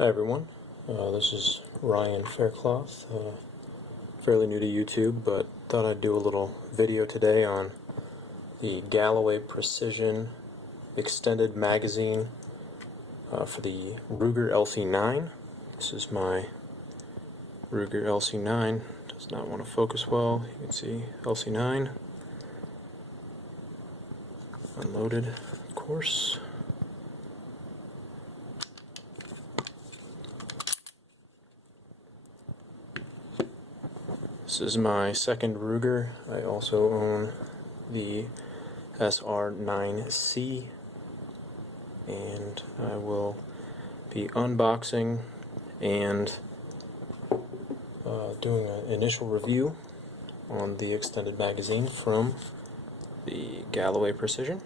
Hi everyone, this is Ryan Faircloth, fairly new to YouTube, but thought I'd do a little video today on the Galloway Precision Extended Magazine for the Ruger LC9. This is my Ruger LC9, does not want to focus well, you can see LC9, unloaded of course. This is my second Ruger. I also own the SR9C, and I will be unboxing and doing an initial review on the extended magazine from the Galloway Precision.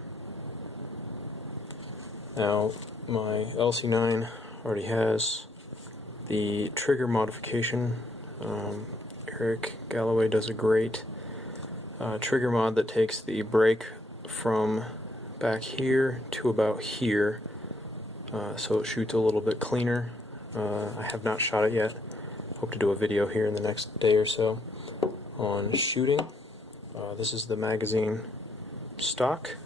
Now, my LC9 already has the trigger modification. Eric Galloway does a great trigger mod that takes the brake from back here to about here, so it shoots a little bit cleaner. I have not shot it yet. Hope to do a video here in the next day or so on shooting. This is the magazine stock.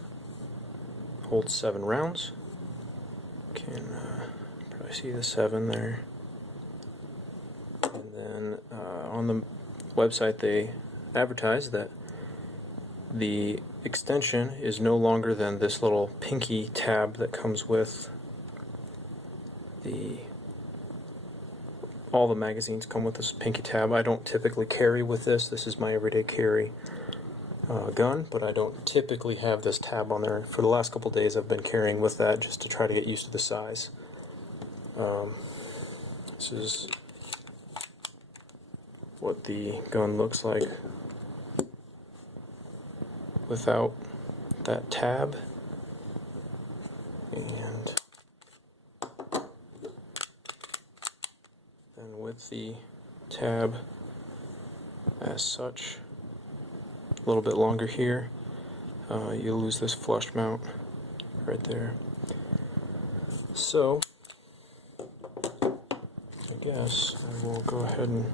Holds 7 rounds. Can probably see the 7 there. And then on the website they advertise that the extension is no longer than this little pinky tab that comes with all the magazines come with this pinky tab. I don't typically carry with this. This is my everyday carry gun, but I don't typically have this tab on there. For the last couple days I've been carrying with that just to try to get used to the size. This is what the gun looks like without that tab, and then with the tab as such, a little bit longer here, you lose this flush mount right there. So I guess I will go ahead and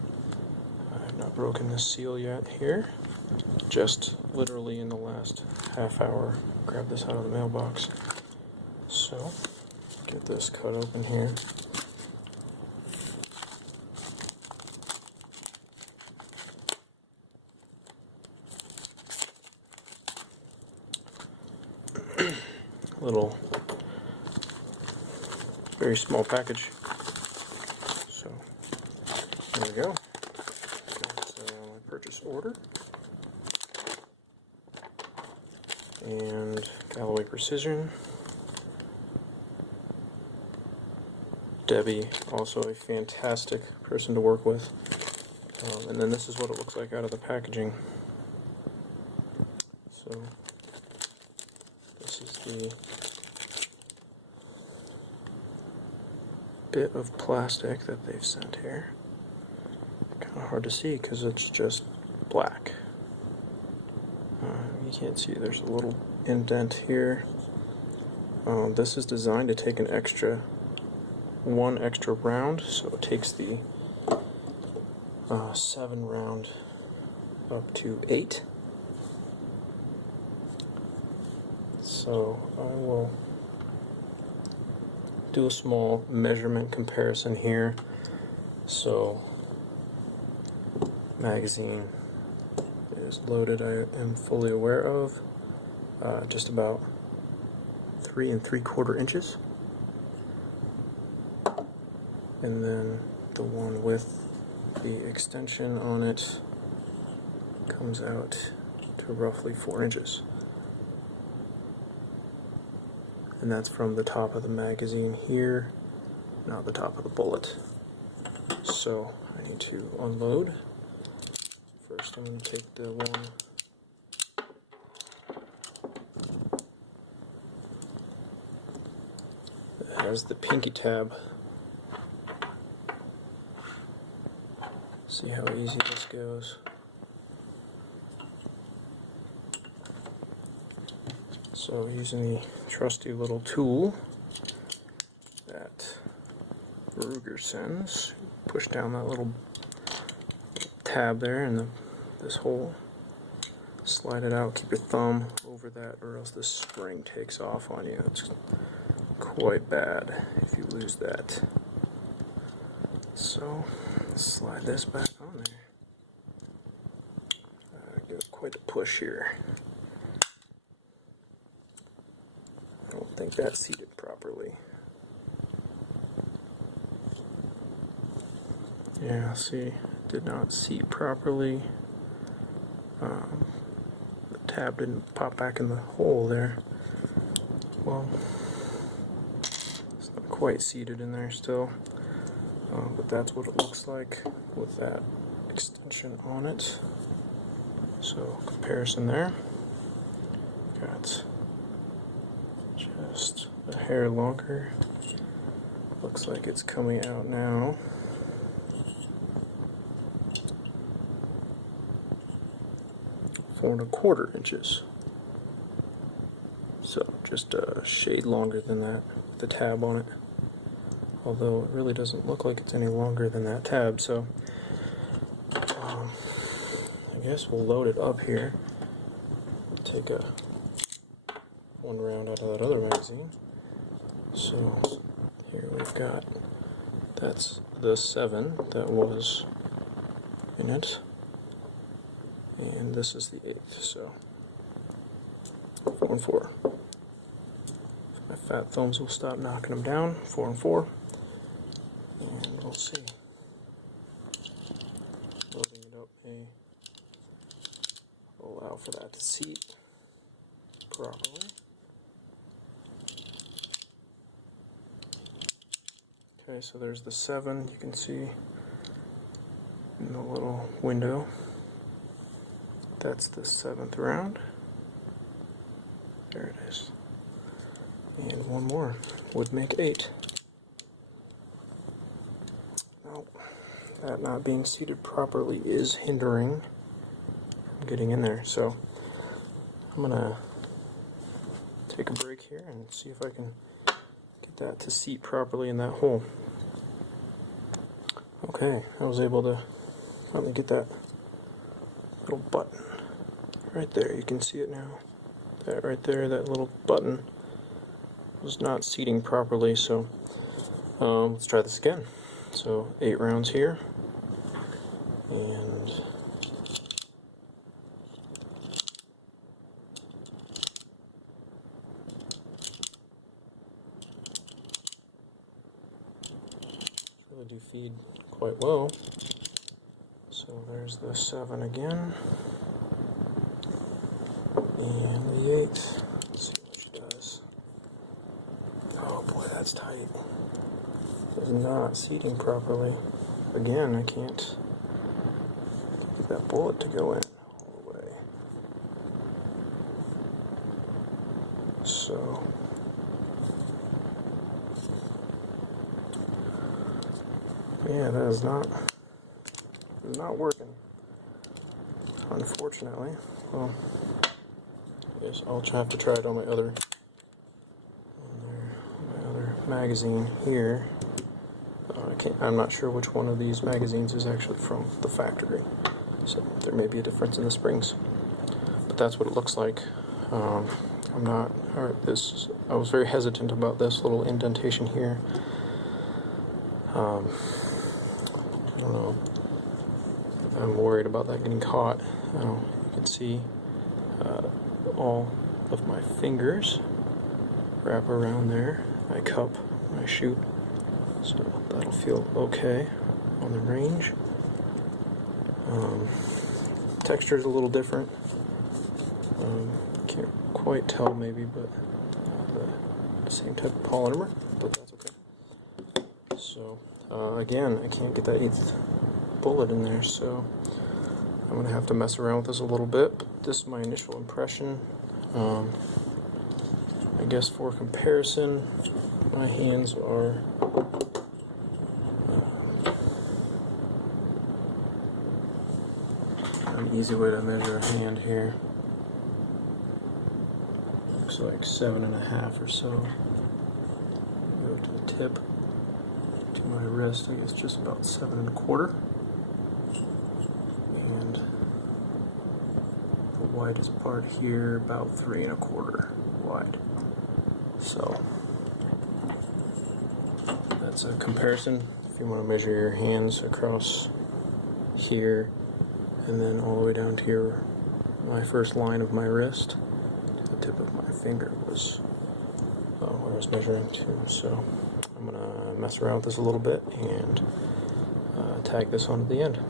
I have not broken this seal yet here. Just literally in the last half hour, grab this out of the mailbox. So, get this cut open here. Little, very small package. So, there we go. Purchase order, and Galloway Precision. Debbie, also a fantastic person to work with. And then this is what it looks like out of the packaging. So this is the bit of plastic that they've sent here. Kind of hard to see because it's just black. You can't see, there's a little indent here. This is designed to take one extra round, so it takes the 7 round up to 8. So I will do a small measurement comparison here. So magazine is loaded, I am fully aware of, just about 3 3/4 inches, and then the one with the extension on it comes out to roughly 4 inches, and that's from the top of the magazine here, not the top of the bullet. So I need to unload. First I'm going to take the one that has the pinky tab. See how easy this goes. So using the trusty little tool that Ruger sends. Push down that little tab there in this hole. Slide it out, keep your thumb over that or else this spring takes off on you. It's quite bad if you lose that. So, slide this back on there. Got quite a push here. I don't think that's seated properly. Yeah, see, did not seat properly. The tab didn't pop back in the hole there. Well, it's not quite seated in there still, but that's what it looks like with that extension on it. So, comparison there. Got just a hair longer. Looks like it's coming out now. Four and a quarter inches. So just a shade longer than that with the tab on it. Although it really doesn't look like it's any longer than that tab, so I guess we'll load it up here. Take one round out of that other magazine. So here we've got, that's the 7 that was in it. And this is the 8th, so 4 and 4. My fat thumbs will stop knocking them down. 4 and 4. And we'll see. Loading it up may allow for that to seat properly. Okay, so there's the 7 you can see in the little window. That's the 7th round. There it is. And one more would make 8. Now, that not being seated properly is hindering from getting in there. So I'm gonna take a break here and see if I can get that to seat properly in that hole. Okay, I was able to finally get that little button right there. You can see it now. That right there, that little button was not seating properly, so let's try this again. So 8 rounds here, and really do feed quite well. So there's the 7 again, and the 8. Let's see what she does. Oh boy, that's tight. It's not seating properly. Again, I can't get that bullet to go in all the way. So yeah, that is not working, unfortunately. Well, I guess I'll have to try it on my other magazine here. I'm not sure which one of these magazines is actually from the factory, so there may be a difference in the springs, but that's what it looks like. I was very hesitant about this little indentation here. I don't know. I'm worried about that getting caught. You can see all of my fingers wrap around there. I cup when I shoot, so that'll feel okay on the range. Texture is a little different. Can't quite tell maybe, but the same type of polymer, but that's okay. So again, I can't get that 8th bullet in there, so I'm gonna have to mess around with this a little bit, but this is my initial impression. I guess for comparison, my hands are an easy way to measure a hand here. Looks like 7.5 or so. Go to the tip, 2 to my wrist, I guess just about 7 1/4. And the widest part here, about 3 1/4 wide. So that's a comparison. If you want to measure your hands across here and then all the way down to my first line of my wrist, the tip of my finger was what I was measuring to. So I'm gonna mess around with this a little bit and tag this on at the end.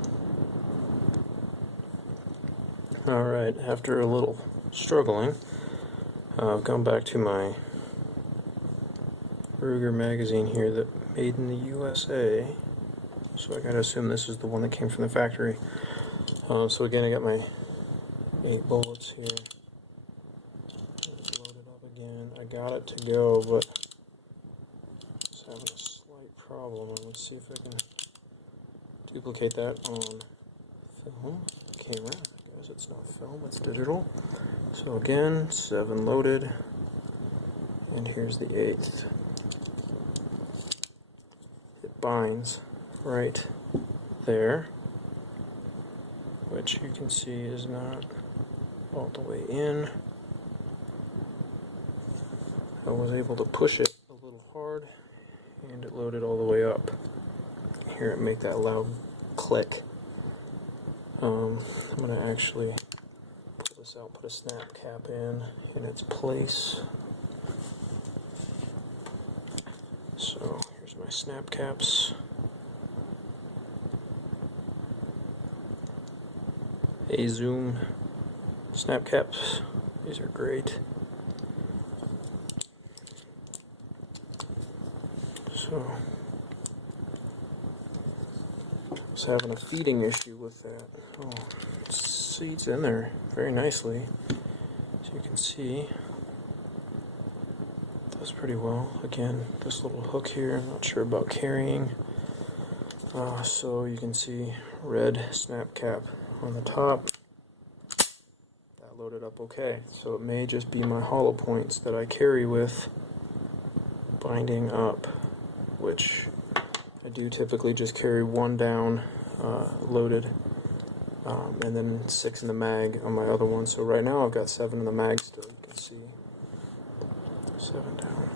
Alright, after a little struggling, I've gone back to my Ruger magazine here that made in the USA. So I gotta assume this is the one that came from the factory. So again, I got my 8 bullets here. Let's load it up again. I got it to go, but it's having a slight problem. Let's see if I can duplicate that on film camera. I guess it's not film, it's digital. So again, 7 loaded, and here's the 8th. It binds right there, which you can see is not all the way in. I was able to push it a little hard, and it loaded all the way up. Hear it make that loud click. I'm going to actually pull this out, put a snap cap in its place. So here's my snap caps. A-Zoom snap caps. These are great. So I was having a feeding issue with that. Oh, it seats in there very nicely. As you can see, it does pretty well. Again, this little hook here, I'm not sure about carrying. So you can see red snap cap on the top. That loaded up okay. So it may just be my hollow points that I carry with binding up, which I do typically just carry 1 down loaded, and then 6 in the mag on my other one. So right now I've got 7 in the mag still, you can see. 7 down.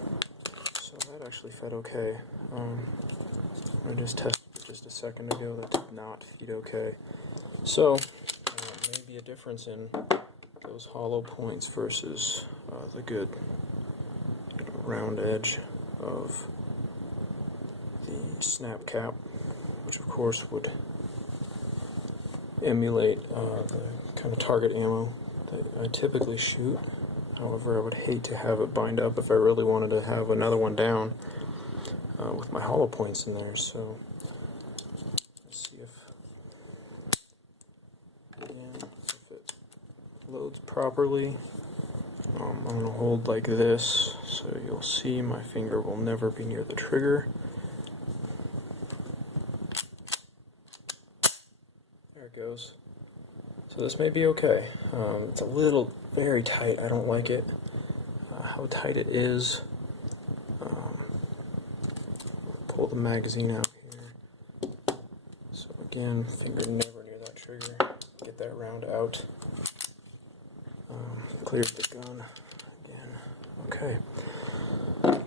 So that actually fed okay. I just tested it just a second ago, that did not feed okay. So maybe a difference in those hollow points versus the good round edge of the snap cap, which of course would emulate the kind of target ammo that I typically shoot. However, I would hate to have it bind up if I really wanted to have another one down with my hollow points in there. So let's see if it loads properly. I'm going to hold like this, so you'll see my finger will never be near the trigger. There it goes. So this may be okay. It's a little very tight. I don't like it. How tight it is. Pull the magazine out here. So again, finger never near that trigger. Get that round out. Cleared the gun again. Okay.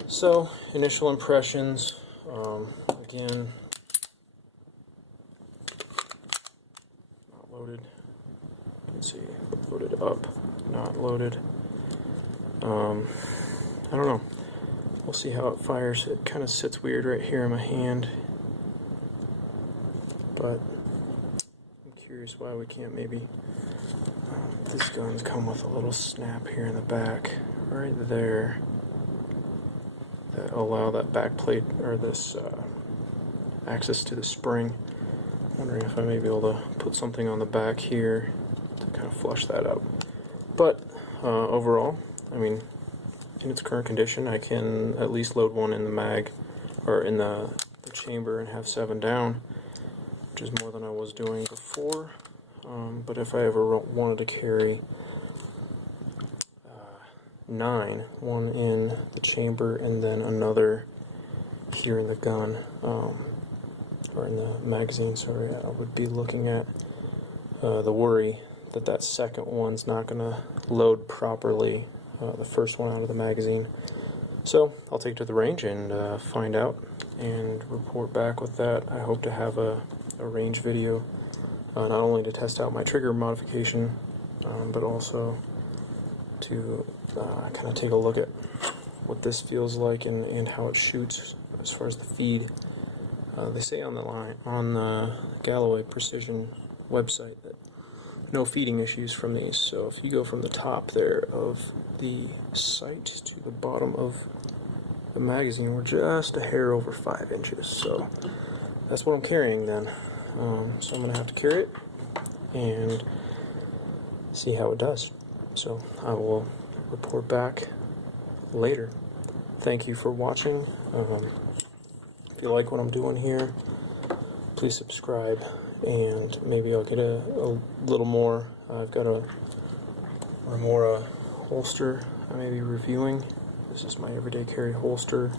So initial impressions. Again, not loaded. You can see loaded up, not loaded. I don't know. We'll see how it fires. It kind of sits weird right here in my hand, but I'm curious why we can't maybe. These guns come with a little snap here in the back, right there, that allow that back plate or this access to the spring. I'm wondering if I may be able to put something on the back here to kind of flush that out. But overall, I mean, in its current condition, I can at least load one in the mag, or in the chamber, and have 7 down, which is more than I was doing before. But if I ever wanted to carry 9, one in the chamber and then another here in the gun, or in the magazine, sorry, I would be looking at the worry that that second one's not going to load properly, the first one out of the magazine. So I'll take it to the range and find out and report back with that. I hope to have a range video, not only to test out my trigger modification, but also to kind of take a look at what this feels like and how it shoots as far as the feed. They say on the Galloway Precision website that no feeding issues from these. So if you go from the top there of the sight to the bottom of the magazine, we're just a hair over 5 inches. So that's what I'm carrying then. So I'm going to have to carry it and see how it does. So I will report back later. Thank you for watching. If you like what I'm doing here, please subscribe, and maybe I'll get a little more. I've got a Remora holster I may be reviewing. This is my everyday carry holster.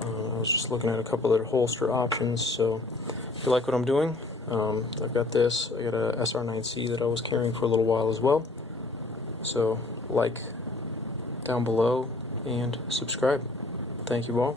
I was just looking at a couple other holster options, so if you like what I'm doing, I've got this. I got a SR9C that I was carrying for a little while as well. So like down below and subscribe. Thank you all.